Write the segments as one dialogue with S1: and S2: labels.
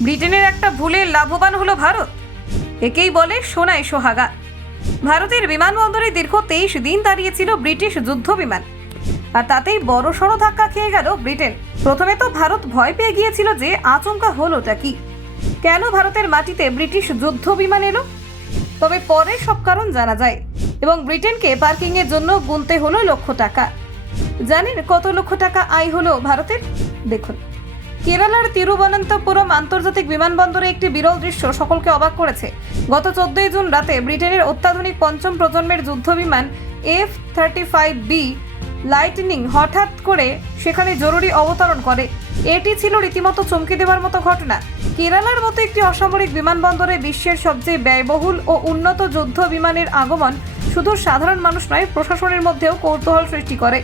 S1: ব্রিটেনের একটা ভুলে লাভবান হলো ভারত। একেই বলে সোনায় সোহাগা। ভারতের বিমানবন্দরে দীর্ঘ তেইশ দিন দাঁড়িয়েছিল ব্রিটিশ যুদ্ধ বিমান। আর তাতেই বড় সড়ো ধাক্কা খেয়ে গেল ব্রিটেন। প্রথমে তো ভারত ভয় পেয়ে গিয়েছিল যে আচমকা হলোটা কি। কেন ভারতের মাটিতে ব্রিটিশ যুদ্ধ বিমান এলো? তবে পরে সব কারণ জানা যায়। এবং ব্রিটেনকে পার্কিংয়ের জন্য গুনতে হলো লক্ষ টাকা। জানেন কত লক্ষ টাকা আয় হলো ভারতের? দেখুন। কেরালার তিরুবনন্তপুরম আন্তর্জাতিক বিমানবন্দরে একটি বিরল দৃশ্য সকলকে অবাক করেছে। গত চোদ্দই জুন রাতে ব্রিটেনের অত্যাধুনিক পঞ্চম প্রজন্মের যুদ্ধবিমান F thirty five B lightning হঠাৎ করে সেখানে জরুরি অবতরণ করে। এটি ছিল রীতিমতো চমকে দেওয়ার মতো ঘটনা। কেরালার মতো একটি অসামরিক বিমানবন্দরে বিশ্বের সবচেয়ে ব্যয়বহুল ও উন্নত যুদ্ধ বিমানের আগমন শুধু সাধারণ মানুষ নয়, প্রশাসনের মধ্যেও কৌতূহল সৃষ্টি করে।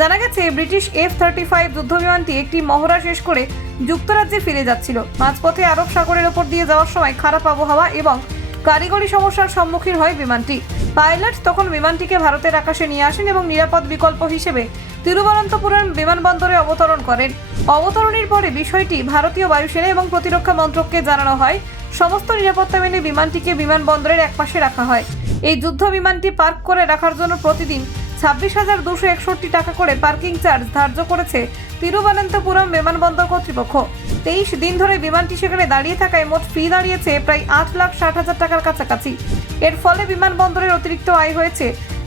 S1: জানা গেছে, ব্রিটিশ এফ থার্টি ফাইভ যুদ্ধবিমানটি একটি মহড়া শেষ করে যুক্তরাজ্যে ফিরে যাচ্ছিল। মাঝপথে আরব সাগরের ওপর দিয়ে যাওয়ার সময় খারাপ আবহাওয়া এবং কারিগরি সমস্যার সম্মুখীন হয় বিমানটি। পাইলট তখন বিমানটিকে ভারতের আকাশে নিয়ে আসেন এবং নিরাপদ বিকল্প হিসেবে তিরুবনন্তপুরম বিমানবন্দরে অবতরণ করেন। অবতরণের পরে বিষয়টি ভারতীয় বায়ুসেনা এবং প্রতিরক্ষা মন্ত্রককে জানানো হয়। সমস্ত নিরাপত্তা মেনে বিমানটিকে বিমানবন্দরের একপাশে রাখা হয়। এই যুদ্ধ বিমানটি পার্ক করে রাখার জন্য প্রতিদিন ছাব্বিশ হাজার দুশো একষট্টি টাকা করে পার্কিং চার্জ ধার্য করেছে তিরুবনন্তপুরম বিমানবন্দর কর্তৃপক্ষ। তেইশ দিন ধরে বিমানটি সেখানে দাঁড়িয়ে থাকায় মোট ফি দাঁড়িয়েছে প্রায় আট লাখ ষাট হাজার টাকার কাছাকাছি। এর ফলে বিমানবন্দরের অতিরিক্ত আয় হয়েছে,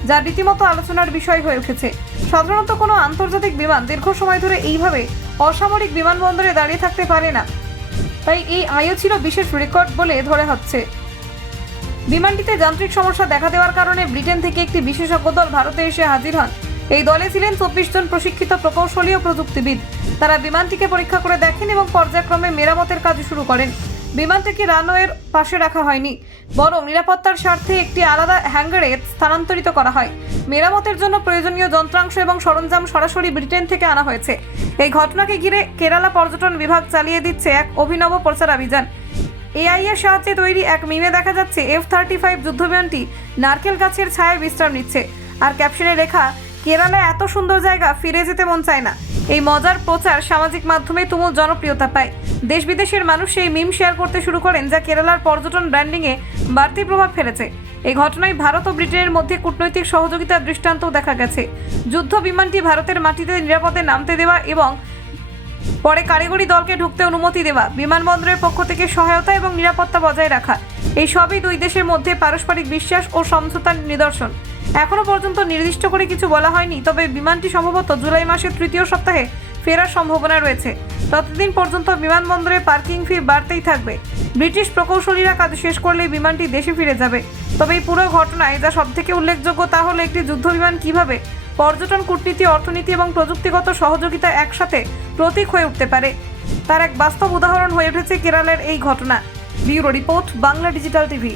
S1: যা রীতিমতো আলোচনার বিষয় হয়ে উঠেছে। সাধারণত কোনো আন্তর্জাতিক বিমান দীর্ঘ সময় ধরে এইভাবে অসামরিক বিমানবন্দরে দাঁড়িয়ে থাকতে পারে না। তাই এই আয়ও ছিল বিশেষ রেকর্ড বলে ধরে হচ্ছে। বিমানটিতে যান্ত্রিক সমস্যা দেখা দেওয়ার কারণে ব্রিটেন থেকে একটি বিশেষজ্ঞ দল ভারতে এসে হাজির হন। এই দলে ছিলেন চব্বিশ জন প্রশিক্ষিত প্রকৌশলী ও প্রযুক্তিবিদ। তারা বিমানটিকে পরীক্ষা করে দেখেন এবং পর্যায়ক্রমে মেরামতের কাজ শুরু করেন। বিমানটিকে রানওয়ের পাশে রাখা হয়নি, বরং নিরাপত্তার স্বার্থে একটি আলাদা হ্যাঙ্গারে স্থানান্তরিত করা হয়। মেরামতের জন্য প্রয়োজনীয় যন্ত্রাংশ এবং সরঞ্জাম সরাসরি ব্রিটেন থেকে আনা হয়েছে। এই ঘটনাকে ঘিরে কেরালা পর্যটন বিভাগ চালিয়ে দিচ্ছে এক অভিনব প্রচার অভিযান। এআই এর সাহায্যে তৈরি এক মিমে দেখা যাচ্ছে এফ থার্টি ফাইভ যুদ্ধবিমানটি নারকেল গাছের ছায়ায় বিশ্রাম নিচ্ছে। আর ক্যাপশনে লেখা কেরালা এত সুন্দর জায়গা, ফিরে যেতে মন চায় না। এই মজার প্রচার সামাজিক মাধ্যমে তুমুল জনপ্রিয়তা পায়। দেশ বিদেশের মানুষ সেই মিম শেয়ার করতে শুরু করেন, যা কেরালার পর্যটন ব্র্যান্ডিংয়ে বাড়তি প্রভাব ফেলেছে। এই ঘটনায় ভারত ও ব্রিটেনের মধ্যে কূটনৈতিক সহযোগিতার দৃষ্টান্তও দেখা গেছে। যুদ্ধ বিমানটি ভারতের মাটিতে নিরাপদে নামতে দেওয়া এবং পরে কারিগরি দলকে ঢুকতে অনুমতি দেওয়া, বিমানবন্দরের পক্ষ থেকে সহায়তা এবং নিরাপত্তা বজায় রাখা, এই সবই দুই দেশের মধ্যে পারস্পরিক বিশ্বাস ও সমঝোতার নিদর্শন। এখনও পর্যন্ত নির্দিষ্ট করে কিছু বলা হয়নি, তবে বিমানটি সম্ভবত জুলাই মাসের তৃতীয় সপ্তাহে ফেরার সম্ভাবনা রয়েছে। ততদিন পর্যন্ত বিমানবন্দরে পার্কিং ফি বাড়তেই থাকবে। ব্রিটিশ প্রকৌশলীরা কাজ শেষ করলেই বিমানটি দেশে ফিরে যাবে। তবে এই পুরো ঘটনায় যা সবথেকে উল্লেখযোগ্য তা হলো একটি যুদ্ধ বিমান কীভাবে পর্যটন, কূটনীতি, অর্থনীতি এবং প্রযুক্তিগত সহযোগিতা একসাথে প্রতীক হয়ে উঠতে পারে। তার এক বাস্তব উদাহরণ হয়ে উঠেছে কেরালের এই ঘটনা। Bureau report, Bangla digital TV.